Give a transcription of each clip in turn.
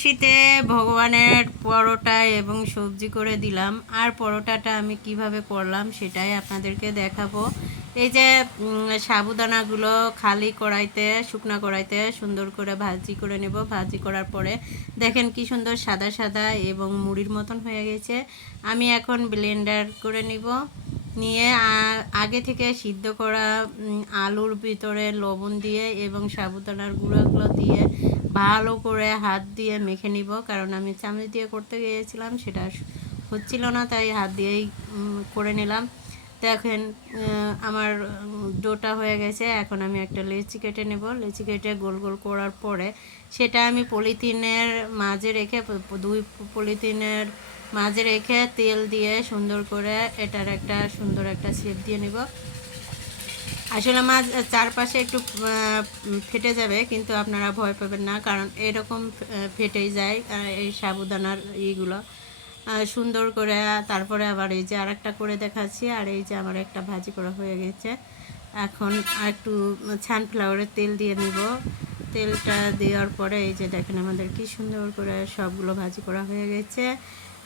শীতে ভগবানের পরোটা এবং সবজি করে দিলাম। আর পরোটাটা আমি কিভাবে করলাম সেটাই আপনাদেরকে দেখাবো। এই যে সাবুদানাগুলো খালি কড়াইতে, শুকনা কড়াইতে সুন্দর করে ভাজি করে নেব। ভাজি করার পরে দেখেন কি সুন্দর সাদা সাদা এবং মুড়ির মতন হয়ে গেছে। আমি এখন ব্লেন্ডার করে নিব। নিয়ে আগে থেকে সিদ্ধ করা আলুর ভিতরে লবণ দিয়ে এবং সাবুদানার গুঁড়োগুলো দিয়ে ভালো করে হাত দিয়ে মেখে নিব, কারণ আমি চামচ দিয়ে করতে গিয়েছিলাম, সেটা হচ্ছিল না, তাই হাত দিয়েই করে নিলাম। দেখেন আমার ডোটা হয়ে গেছে। এখন আমি একটা লেচি কেটে নেব। লেচি কেটে গোল গোল করার পরে সেটা আমি পলিথিনের মাঝে রেখে, দুই পলিথিনের মাঝে রেখে তেল দিয়ে সুন্দর করে এটার একটা সুন্দর একটা শেপ দিয়ে নিব। আসলে মাছ চারপাশে একটু ফেটে যাবে, কিন্তু আপনারা ভয় পাবেন না, কারণ এরকম ফেটেই যায় এই সাবুদানার ইগুলো সুন্দর করে। তারপরে আবার এই যে আরেকটা করে দেখাচ্ছি। আর এই যে আমার একটা ভাজি করা হয়ে গেছে। এখন একটু সানফ্লাওয়ারের তেল দিয়ে নিব। তেলটা দেওয়ার পরে এই যে দেখেন আমাদের কি সুন্দর করে সবগুলো ভাজি করা হয়ে গেছে,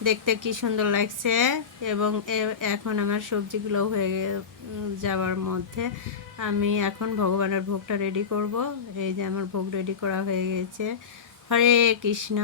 দেখতে কি সুন্দর লাগছে। এবং এখন আমার সবজিগুলো হয়ে যাওয়ার মধ্যে আমি এখন ভগবানের ভোগটা রেডি করব। এই যে আমার ভোগ রেডি করা হয়ে গেছে। হরে কৃষ্ণ।